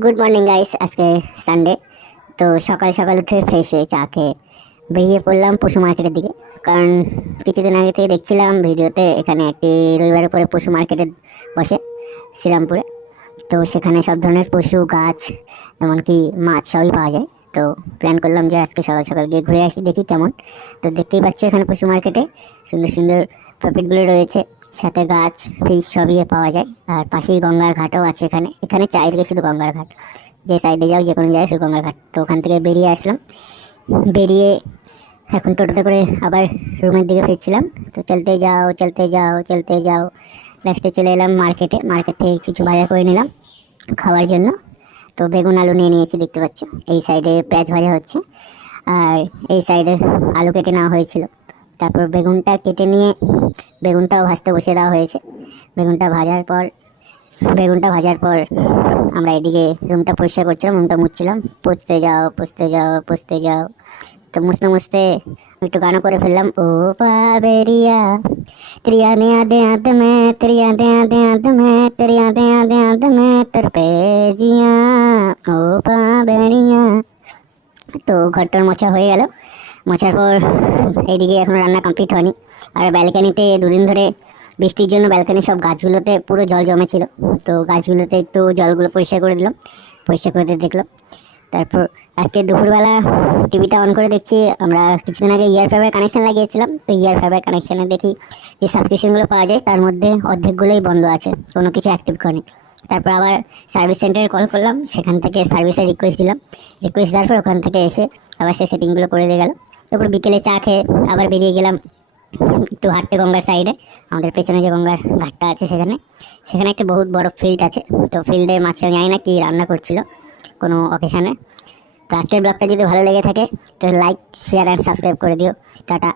Good morning guys. আজকে Sunday, তো সকাল সকাল উঠে ফ্রেশ হয়ে চা খেয়ে বেরিয়ে পড়লাম পশু মার্কেটের দিকে। কারণ কিছুদিন আগে থেকে দেখছিলাম ভিডিওতে এখানে একটি রবিবারের পরে পশু মার্কেটে বসে শ্রীরামপুরে। তো সেখানে সব ধরনের পশু, গাছ, এমনকি মাছ সবই পাওয়া যায়। তো প্ল্যান করলাম যে আজকে সকাল সকাল গিয়ে ঘুরে আসি, দেখি কেমন। তো দেখতেই পাচ্ছ এখানে পশু মার্কেটে সুন্দর সুন্দর প্রফিটগুলো রয়েছে, সাথে গাছ, ফিশ সবই পাওয়া যায়। আর পাশেই গঙ্গার ঘাটও আছে। এখানে এখানে চারিদিকে শুধু গঙ্গার ঘাট, যে সাইডে যাও যে কোনো জায়গায় শুধু গঙ্গার ঘাট। তো ওখান থেকে বেরিয়ে আসলাম, বেরিয়ে এখন টোটোতে করে আবার রুমের দিকে ফিরছিলাম। তো চলতে যাও চলতে যাও চলতে যাও, লাস্টে চলে এলাম মার্কেটে। মার্কেট থেকে কিছু বাজার করে নিলাম খাওয়ার জন্য। তো বেগুন আলু নিয়ে নিয়েছি, দেখতে পাচ্ছ। এই সাইডে পেঁয়াজ ভাজা হচ্ছে, আর এই সাইডে আলু কেটে নেওয়া হয়েছিল। তারপর বেগুনটা কেটে নিয়ে বেগুনটাও ভাজতে বসিয়ে দেওয়া হয়েছে। বেগুনটা ভাজার পর আমরা এদিকে রুমটা পরিষ্কার করছিলাম, রুমটা মুছছিলাম। পুছতে যাও পুছতে যাও পুছতে যাও। তো মুছতে মুছতে একটু গানও করে ফেললাম। ও পাবেরিয়া त्रिया दिया दिया में त्रिया दिया दिया में त्रिया दिया दिया में तर पे जिया ও পাবেরিয়া। তো ঘরটার মোছা হয়ে গেল। মোছার পর এইদিকে এখনো রান্না কমপ্লিট হয়নি। আর ব্যালকানিতে দুদিন ধরে বৃষ্টির জন্য ব্যালকানির সব গাছগুলোতে পুরো জল জমেছিল। তো গাছগুলোতে একটু জলগুলো পরিষ্কার করে দিলাম, পরিষ্কার করে দিয়ে দেখলাম। তারপর আজকে দুপুরবেলা টিভিটা অন করে দেখছি, আমরা কিছুদিন আগে ইয়ার ফাইবার কানেকশান লাগিয়েছিলাম। তো ইয়ার ফাইবার কানেকশানে দেখি যে সাবস্ক্রিপশনগুলো পাওয়া যায় তার মধ্যে অর্ধেকগুলোই বন্ধ আছে, কোনো কিছু অ্যাক্টিভ করেনি। তারপর আবার সার্ভিস সেন্টারে কল করলাম, সেখান থেকে সার্ভিসের রিকোয়েস্ট দিলাম। রিকোয়েস্ট দেওয়ার পর ওখান থেকে এসে আবার সে সেটিংগুলো করে দিয়ে গেল। তারপর বিকেলে চা খেয়ে আবার বেরিয়ে গেলাম একটু হাঁটতে গঙ্গার সাইডে। আমাদের পেছনে যে গঙ্গার ঘাটটা আছে সেখানে সেখানে একটা বহুত বড় ফিল্ড আছে। তো ফিল্ডে মাছে জানি না কি রান্না করছিল কোনো অকেশানে। তো আজকের ব্লগটা যদি ভালো লেগে থাকে তো লাইক, শেয়ার অ্যান্ড সাবস্ক্রাইব করে দিও। টাটা।